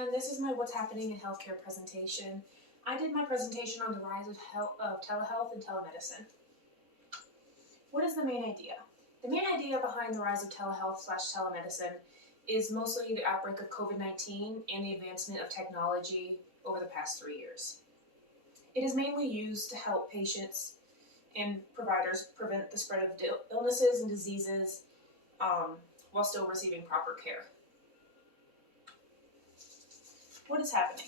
everyone. This is my What's Happening in Healthcare presentation. I did my presentation on the rise of telehealth and telemedicine. What is the main idea? The main idea behind the rise of telehealth/telemedicine is mostly the outbreak of COVID-19 and the advancement of technology over the past 3 years. It is mainly used to help patients and providers prevent the spread of illnesses and diseases while still receiving proper care. What is happening?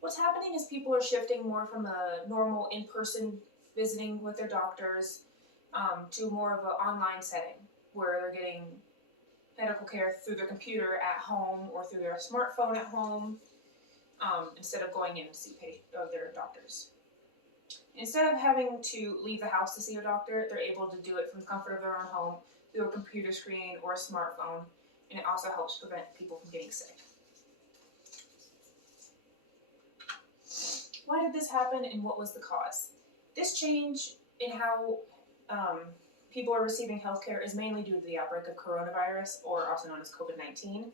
What's happening is people are shifting more from a normal in-person visiting with their doctors to more of an online setting where they're getting medical care through their computer at home or through their smartphone at home instead of going in to see their doctors. Instead of having to leave the house to see a doctor, they're able to do it from the comfort of their own home through a computer screen or a smartphone, and it also helps prevent people from getting sick. Why did this happen and what was the cause? This change in how people are receiving healthcare is mainly due to the outbreak of coronavirus, or also known as COVID-19.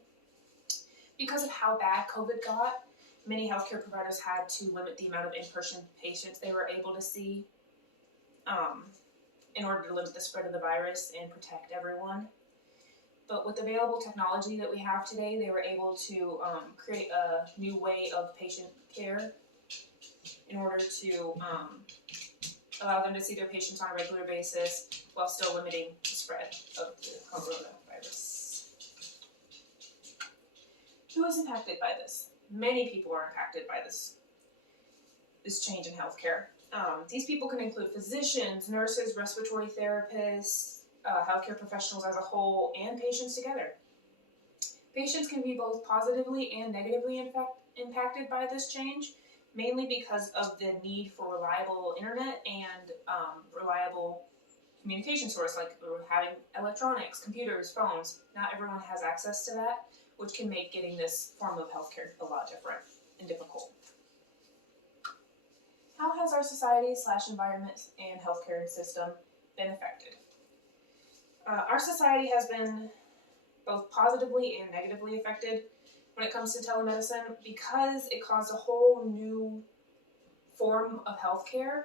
Because of how bad COVID got, many healthcare providers had to limit the amount of in-person patients they were able to see in order to limit the spread of the virus and protect everyone. But with available technology that we have today, they were able to create a new way of patient care in order to allow them to see their patients on a regular basis while still limiting the spread of the coronavirus. Who is impacted by this? Many people are impacted by this change in healthcare. These people can include physicians, nurses, respiratory therapists, healthcare professionals as a whole, and patients together. Patients can be both positively and negatively impacted by this change, mainly because of the need for reliable internet and reliable communication source, like having electronics, computers, phones. Not everyone has access to that, which can make getting this form of healthcare a lot different and difficult. How has our society/environment and healthcare system been affected? Our society has been both positively and negatively affected when it comes to telemedicine because it caused a whole new form of healthcare,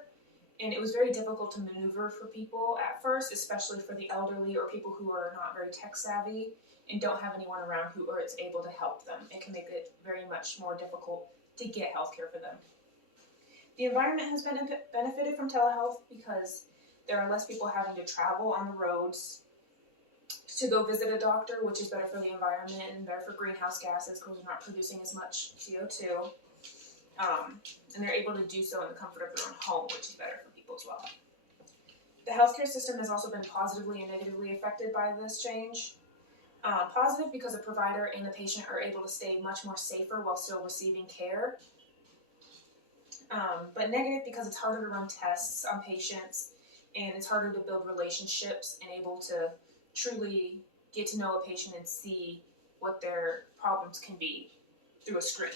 and it was very difficult to maneuver for people at first, especially for the elderly or people who are not very tech savvy and don't have anyone around who is able to help them. It can make it very much more difficult to get healthcare for them. The environment has been benefited from telehealth because there are less people having to travel on the roads to go visit a doctor, which is better for the environment and better for greenhouse gases because they're not producing as much CO2. And they're able to do so in the comfort of their own home, which is better for people as well. The healthcare system has also been positively and negatively affected by this change. Positive because the provider and the patient are able to stay much more safer while still receiving care. But negative because it's harder to run tests on patients and it's harder to build relationships and able to truly get to know a patient and see what their problems can be through a screen.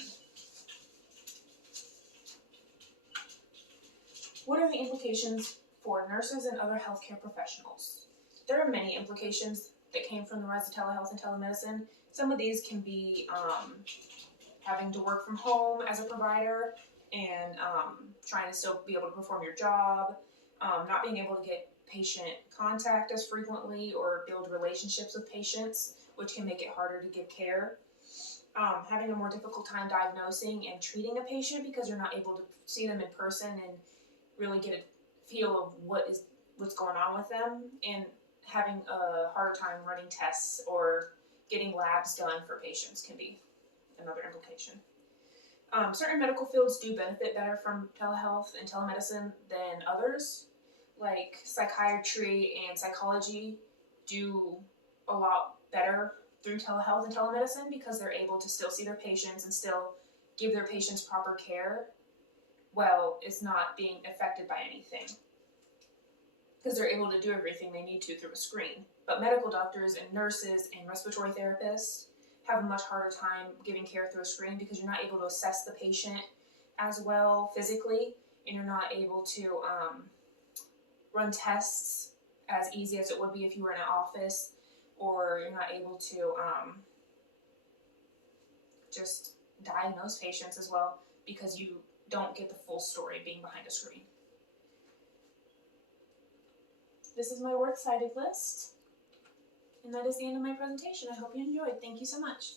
What are the implications for nurses and other healthcare professionals? There are many implications that came from the rise of telehealth and telemedicine. Some of these can be having to work from home as a provider and trying to still be able to perform your job, not being able to get patient contact as frequently or build relationships with patients, which can make it harder to give care. Having a more difficult time diagnosing and treating a patient because you're not able to see them in person and really get a feel of what's going on with them, and having a harder time running tests or getting labs done for patients can be another implication. Certain medical fields do benefit better from telehealth and telemedicine than others, like psychiatry and psychology do a lot better through telehealth and telemedicine because they're able to still see their patients and still give their patients proper care while it's not being affected by anything, because they're able to do everything they need to through a screen. But medical doctors and nurses and respiratory therapists have a much harder time giving care through a screen because you're not able to assess the patient as well physically, and you're not able to run tests as easy as it would be if you were in an office, or you're not able to just diagnose patients as well, because you don't get the full story being behind a screen. This is my works cited list, and that is the end of my presentation. I hope you enjoyed. Thank you so much.